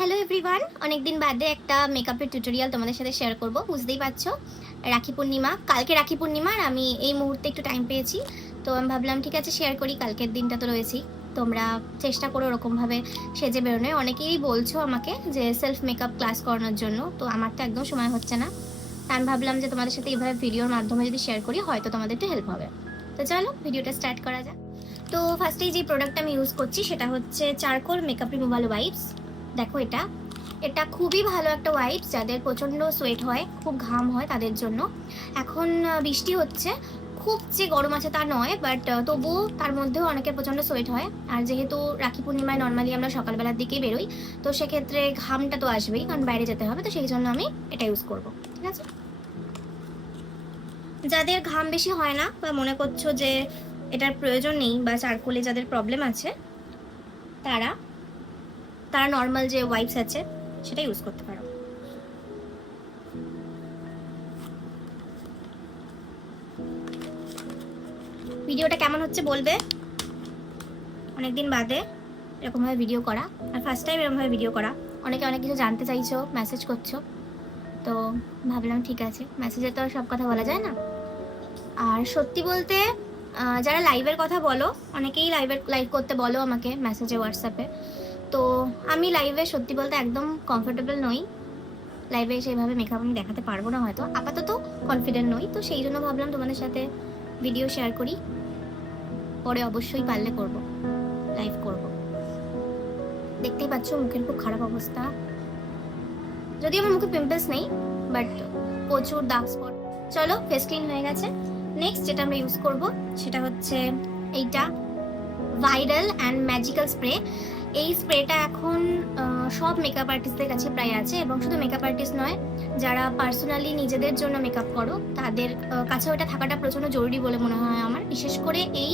Hello everyone, অনেকদিন বাদে একটা মেকআপের টিউটোরিয়াল তোমাদের সাথে শেয়ার করব। বুঝতেই পারছো, রাখি পূর্ণিমা, কালকে রাখি পূর্ণিমা, আর আমি এই মুহূর্তে একটু টাইম পেয়েছি, তো আমি ভাবলাম ঠিক আছে শেয়ার করি। কালকের দিনটা তো রয়েছেই, তোমরা চেষ্টা করো ওরকমভাবে সেজে বেরোনোর। অনেকেই বলছো আমাকে যে সেলফ মেকআপ ক্লাস করানোর জন্য, তো আমার তো একদম সময় হচ্ছে না। আমি ভাবলাম যে তোমাদের সাথে এইভাবে ভিডিওর মাধ্যমে যদি শেয়ার করি হয়তো তোমাদের একটু হেল্প হবে। তো চলো ভিডিওটা স্টার্ট করা যাক। তো ফার্স্টেই যে প্রোডাক্টটা আমি ইউজ করছি সেটা হচ্ছে চারকোল মেকআপ রিমুভাল ওয়াইপস। দেখো, এটা এটা খুবই ভালো একটা ওয়াইপস যাদের প্রচণ্ড সোয়েট হয়, খুব ঘাম হয় তাদের জন্য। এখন বৃষ্টি হচ্ছে, খুব যে গরম আছে তা নয়, বাট তবুও তার মধ্যেও অনেকের প্রচণ্ড সোয়েট হয়। আর যেহেতু রাখি পূর্ণিমায় নর্মালি আমরা সকালবেলার দিকেই বেরোই, তো সেক্ষেত্রে ঘামটা তো আসবেই, কারণ বাইরে যেতে হবে, তো সেই জন্য আমি এটা ইউজ করব। ঠিক আছে, যাদের ঘাম বেশি হয় না বা মনে করছো যে এটার প্রয়োজন নেই বা চারকোলে যাদের প্রবলেম আছে, তারা তারা নর্মাল যে ওয়াইপস আছে সেটা ইউজ করতে পারো। ভিডিওটা কেমন হচ্ছে বলবে, অনেকদিন বাদে এরকমভাবে ভিডিও করা, আর ফার্স্ট টাইম এরকমভাবে ভিডিও করা। অনেকে অনেক কিছু জানতে চাইছো, মেসেজ করছো, তো ভাবলাম ঠিক আছে, মেসেজে তো আর সব কথা বলা যায় না। আর সত্যি বলতে যারা লাইভের কথা বলো, অনেকেই লাইভ করতে বলো আমাকে মেসেজে, হোয়াটসঅ্যাপে। তো আমি লাইভে সত্যি বলতে একদম কমফোর্টেবল নই। লাইভে সেইভাবে মেকআপ আমি দেখাতে পারবো না, হয়তো আপাতত কনফিডেন্ট নই, তো সেই জন্য ভাবলাম তোমাদের সাথে ভিডিও শেয়ার করি। পরে অবশ্যই পারলে করব, লাইভ করব। দেখতেই পাচ্ছ মুখের খুব খারাপ অবস্থা, যদিও আমার মুখে পিম্পলস নেই, বাট প্রচুর ডার্ক স্পট। চলো, ফেস ক্লিন হয়ে গেছে। নেক্সট যেটা আমরা ইউজ করব সেটা হচ্ছে এইটা, ভাইরাল অ্যান্ড ম্যাজিক্যাল স্প্রে। এই স্প্রেটা এখন সব মেকআপ আর্টিস্টদের কাছে প্রায় আছে, এবং শুধু মেকআপ আর্টিস্ট নয়, যারা পার্সোনালি নিজেদের জন্য মেকআপ করো তাদের কাছেও এটা থাকাটা প্রচণ্ড জরুরি বলে মনে হয় আমার। বিশেষ করে এই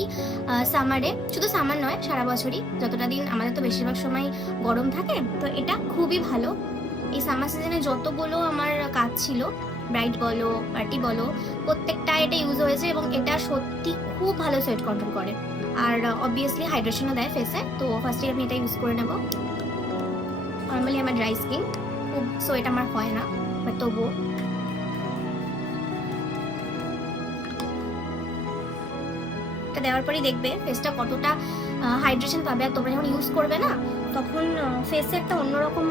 সামারে, শুধু সামার নয়, সারা বছরই যতটা দিন আমাদের তো বেশিরভাগ সময় গরম থাকে, তো এটা খুবই ভালো। এই সামার সিজনে যতগুলো আমার কাজ ছিল, ব্রাইট বলো, পার্টি বলো, প্রত্যেকটা এটা ইউজ হয়েছে, এবং এটা সত্যি খুব ভালো সোয়েট কন্ট্রোল করে। আর অবভিয়াসলি হাইড্রেশনও দেয় ফেসে। তো ফার্স্টে আমি এটা ইউজ করে নেব। নর্মালি আমার ড্রাই স্কিন, খুব সোয়েট আমার হয় না, বাট তবুও এটা দেওয়ার পরেই দেখবে ফেসটা কতটা হাইড্রেশন পাবে। আর তোমরা যখন ইউজ করবে না, তখন ফেসে একটা অন্যরকম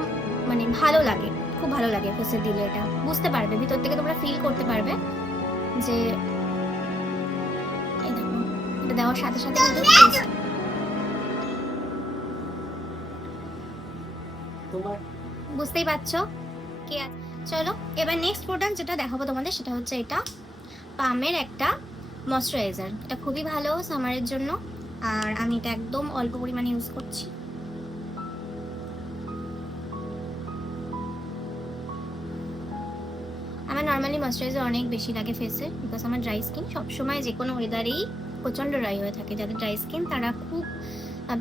মানে ভালো লাগে, খুব ভালো লাগে ফেসে দিলে। এটা বুঝতে পারবে, ভিতর থেকে তোমরা ফিল করতে পারবে যে এই দেখো, এটা দেওয়ার সাথে সাথে কিন্তু বুঝতেই পারছো কে আছে। চলো এবার নেক্সট প্রোডাক্ট যেটা দেখাবো তোমাদের সেটা হচ্ছে এটা, পামের একটা ময়শ্চারাইজার। এটা খুবই ভালো সামারের জন্য, আর আমি এটা একদম অল্প পরিমাণে ইউজ করছি। আমার নর্মালি ময়শ্চারাইজার অনেক বেশি লাগে ফেসে, বিকজ আমার ড্রাই স্কিন, সবসময় যে কোনো ওয়েদারেই প্রচণ্ড ড্রাই হয়ে থাকে। যাদের ড্রাই স্কিন তারা খুব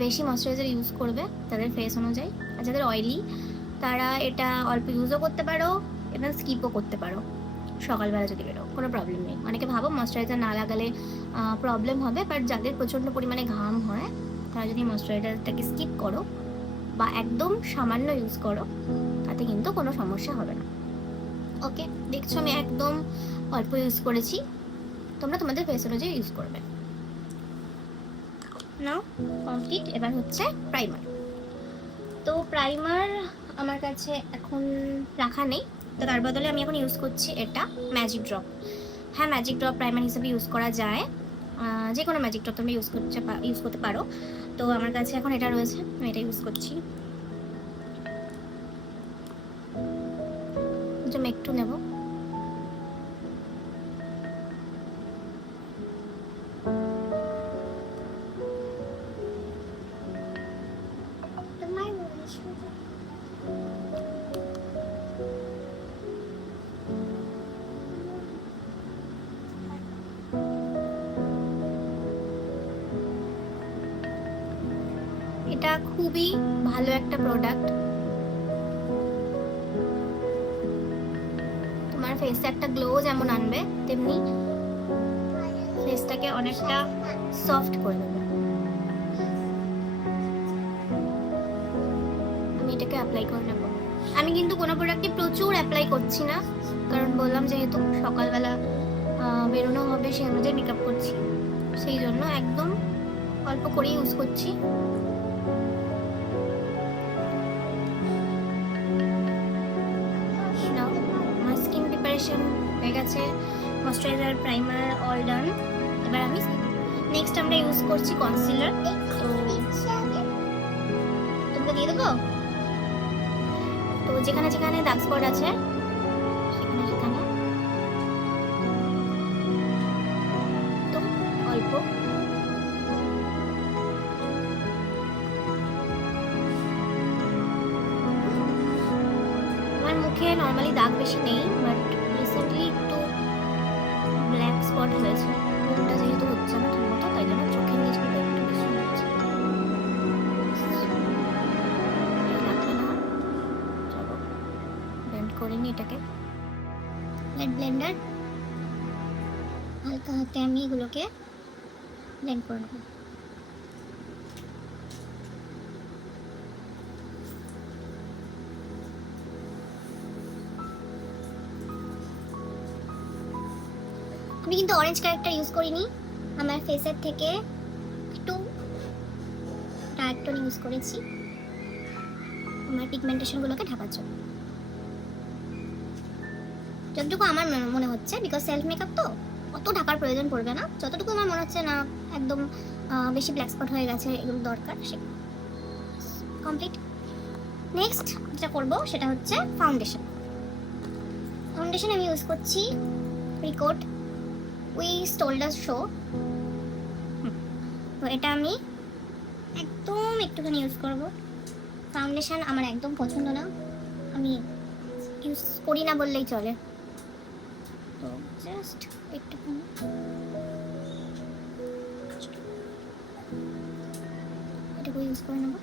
বেশি ময়শ্চারাইজার ইউজ করবে তাদের ফেস অনুযায়ী, আর যাদের অয়েলি তারা এটা অল্প ইউজও করতে পারো, এবং স্কিপও করতে পারো। সকালবেলা যদি বেরো কোনো প্রবলেম নেই। অনেকে ভাবো ময়শ্চারাইজার না লাগালে প্রবলেম হবে, বাট যাদের প্রচণ্ড পরিমাণে ঘাম হয় তারা যদি ময়শ্চারাইজারটাকে স্কিপ করো বা একদম সামান্য ইউজ করো, তাতে কিন্তু কোনো সমস্যা হবে না। ওকে, দেখছো আমি একদম অল্প ইউজ করেছি, তোমরা তোমাদের ফেস অনুযায়ী ইউজ করবে। নাও কমপ্লিট। এবার হচ্ছে প্রাইমার। তো প্রাইমার আমার কাছে এখন রাখা নেই, তো তার বদলে আমি এখন ইউজ করছি এটা, ম্যাজিক ড্রপ। হ্যাঁ, ম্যাজিক ড্রপ প্রাইমার হিসেবে ইউজ করা যায়, যে কোনো ম্যাজিক ড্রপ তুমি ইউজ করতে পারো। তো আমার কাছে এখন এটা রয়েছে, আমি এটা ইউজ করছি। একটু নেব, এটা খুবই ভালো একটা প্রোডাক্ট। তোমার ফেসে একটা গ্লো যেমন আনবে, তেমনি ফেসটাকে অনেকটা সফট করে দেবে। আমি এটাকে অ্যাপ্লাই করে নেব। আমি কিন্তু কোনো প্রোডাক্টই প্রচুর অ্যাপ্লাই করছি না, কারণ বললাম যেহেতু সকালবেলা বেরোনো হবে সেই অনুযায়ী মেকআপ করছি, সেই জন্য একদম অল্প করে ইউজ করছি। আমার স্কিন প্রিপারেশন হয়ে গেছে, ময়শ্চারাইজার, প্রাইমার অল ডান। এবার আমি নেক্সট আমরা ইউজ করছি কনসিলার। তো তোমরা দিয়ে দেবো। তো যেখানে যেখানে ডার্ক স্পট আছে সেখানে সেখানে তো অল্প আমার মুখে নর্মালি দাগ বেশি নেই, বাট রিসেন্টলি একটু ব্ল্যাক স্পট হয়েছে। মুখটা যেহেতু হচ্ছে না ঠিক মতো, তাই জন্য চোখের নিচগুলো একটু বেশি হচ্ছে। ব্লেন্ড করে নিই এটাকে ব্লেন্ডার, হালকা হাতে আমি এগুলোকে ব্লেন্ড করে নেব। আমি কিন্তু অরেঞ্জ ক্যারেক্টার ইউজ করিনি, আমার ফেসের থেকে একটু ডার্ক টোন ইউজ করেছি আমার পিগমেন্টেশনগুলোকে ঢাকার জন্য, যতটুকু আমার মনে হচ্ছে। বিকজ সেলফ মেকআপ তো অত ঢাকার প্রয়োজন পড়বে না, যতটুকু আমার মনে হচ্ছে না একদম বেশি ব্ল্যাক স্পট হয়ে গেছে এগুলো দরকার, সে কমপ্লিট। নেক্সট যেটা করবো সেটা হচ্ছে ফাউন্ডেশন। ফাউন্ডেশন আমি ইউজ করছি রিকোট উই স্টোল্ডার শো। তো এটা আমি একদম একটুখানি ইউজ করব। ফাউন্ডেশন আমার একদম পছন্দ না, আমি ইউজ করি না বললেই চলে। তো জাস্ট একটুখানি এটুকু ইউজ করে নেব।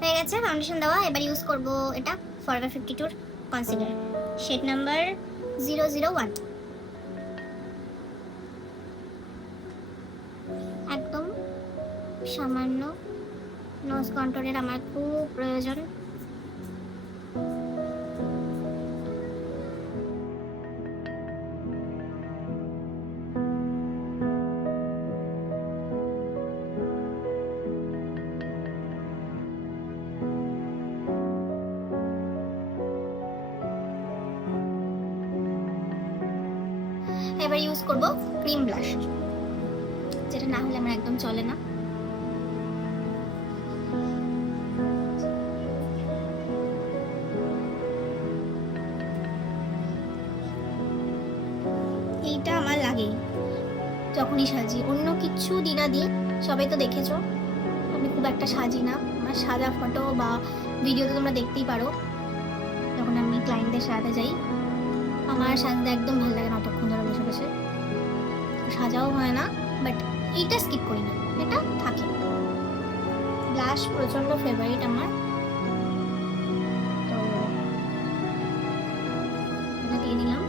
হয়ে গেছে ফাউন্ডেশন দেওয়া। এবার ইউজ করব এটা ফরএভার 52 কনসিলার, শেড নাম্বার 001। একদম সামান্য নোজ কন্ট্রোলের আমার খুব প্রয়োজন। এবার ইউজ করব ক্রিম ব্লাশ, যেটা না হলে আমার একদম চলে না। এইটা আমার লাগে যখনই সাজি, অন্য কিছু দিনা দিই। সবাই তো দেখেছো আমি খুব একটা সাজি না, আমার সাজা ফটো বা ভিডিও তো তোমরা দেখতেই পারো। যখন আমি ক্লায়েন্টদের সাজাতে যাই আমার সাজতে একদম ভালো লাগে না, অতক্ষণ ধরে বসে বসে সাজাও হয় না। বাট এইটা স্কিপ করি না, এটা থাকে। ব্লাশ প্রচন্ড ফেভারিট আমার, তো এটা দিয়ে দিলাম।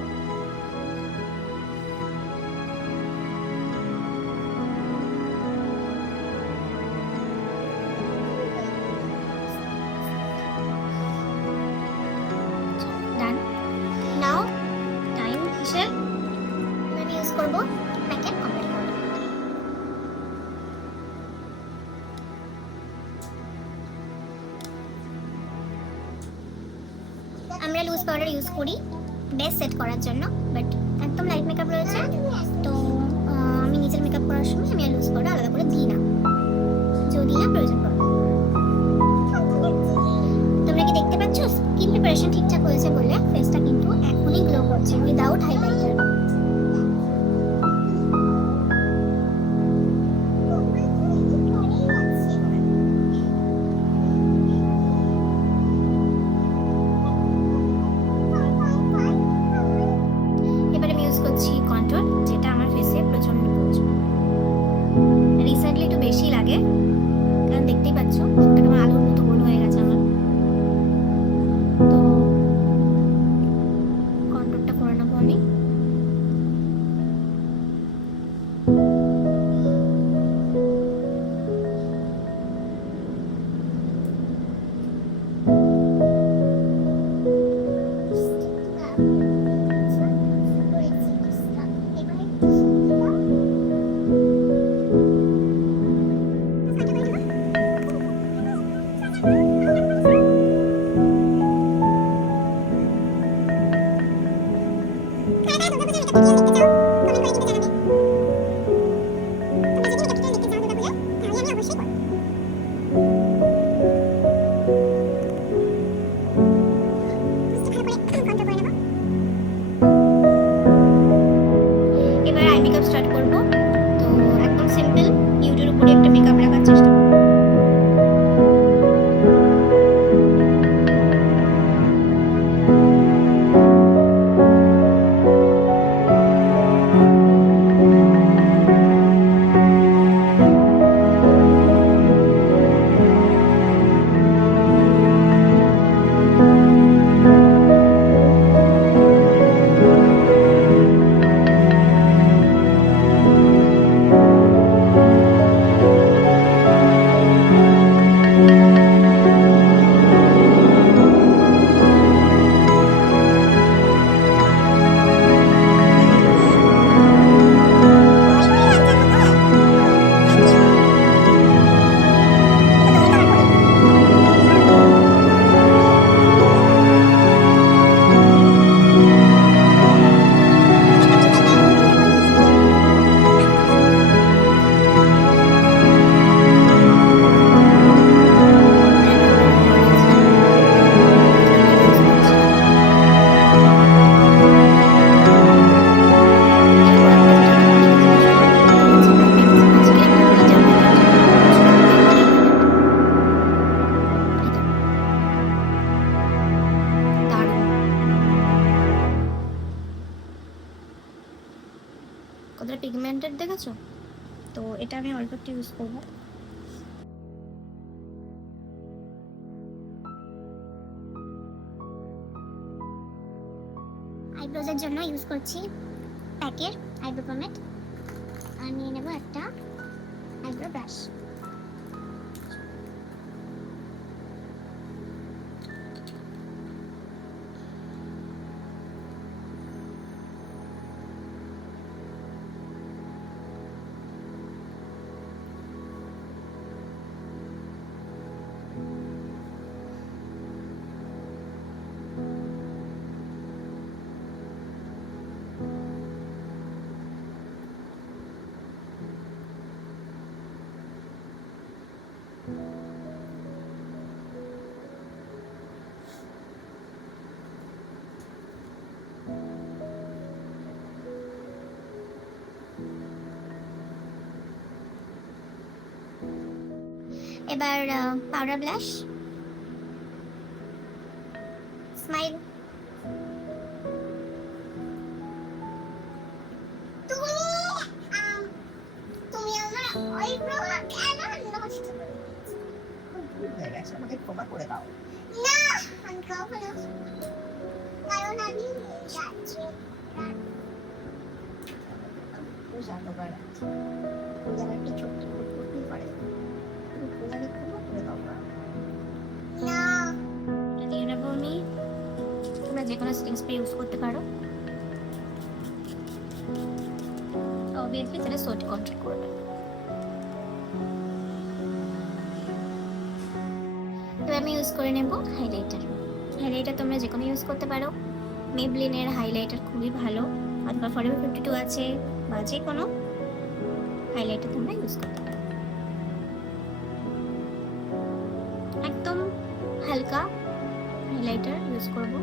ডান। নাও টাইম কিসের, আমি ইউজ করবো প্যাকেট কম্প্যাক্ট পাউডার। আমরা লুজ পাউডার ইউজ করি বেস সেট করার জন্য, বাট একদম লাইট মেকআপ রয়েছে তো আমি নিজের মেকআপ করার সময় আমি লুজ পাউডার আলাদা করে দিই না, যদি না প্রয়োজন পড়ে। তোমরা কি দেখতে পাচ্ছ স্কিন প্রিপারেশন ঠিকঠাক হয়েছে বলে ফেসটা কিন্তু এখনই গ্লো করছে উইদাউট হাইলাইটার। বেশি লাগে কারণ দেখতেই পাচ্ছ মুখটা কেমন আলুর মতো গোল হয়ে গেছে আমার। তো কন্ট্রোলটা করে নেবো আমি। এবার আই মেকআপ স্টার্ট করবো। তো একদম সিম্পল নিউডের উপরে একটা মেকআপ রাখার চেষ্টা। কতটা পিগমেন্টেড দেখেছো? তো এটা আমি অল্প একটু ইউজ করবো। আইব্রোজের জন্য ইউজ করছি প্যাকের আইব্রো পমেড, আর নিয়ে নেবো একটা আইব্রো ব্রাশ। এবার পাউডার ব্লাশ, স্মাইল। তুমি আমার আইব্রো কেন নষ্ট করেছো? আমাকে ক্ষমা করে দাও। না, আমি খাবো না, কারণ আমি যাচ্ছি। তোমরা যে কোনো স্টিং স্প্রে ইউজ করতে পারো, অবভিয়াসলি সেটা সোয়েট কন্ট্রোল করবে। এবার আমি ইউজ করে নেব হাইলাইটার। হাইলাইটার তোমরা যে কোনো ইউজ করতে পারো, মেবলিনের হাইলাইটার খুবই ভালো, অথবা ফরএভার 52 আছে, বা যে কোনো হাইলাইটার তোমরা ইউজ করতে পারো। একদম হালকা হাইলাইটার ইউজ করব।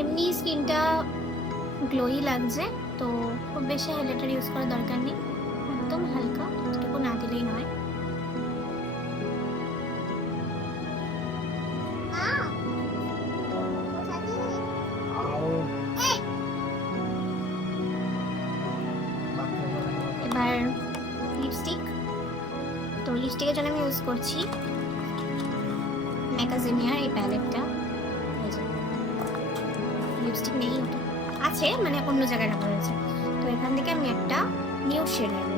এমনি স্কিনটা গ্লোই লাগছে, তো খুব বেশি হাইলাইটার ইউজ করার দরকার নেই, একদম হালকা, এটুকু না দিলেই নয়। এবার লিপস্টিক। তো লিপস্টিকের জন্য আমি ইউজ করছি ম্যাগাজিনিয়ার এই প্যালেটটা। লিপস্টিক নেই, আছে মানে অন্য জায়গায় রাখা রয়েছে। তো এখান থেকে আমি একটা নিউড শেড নেব।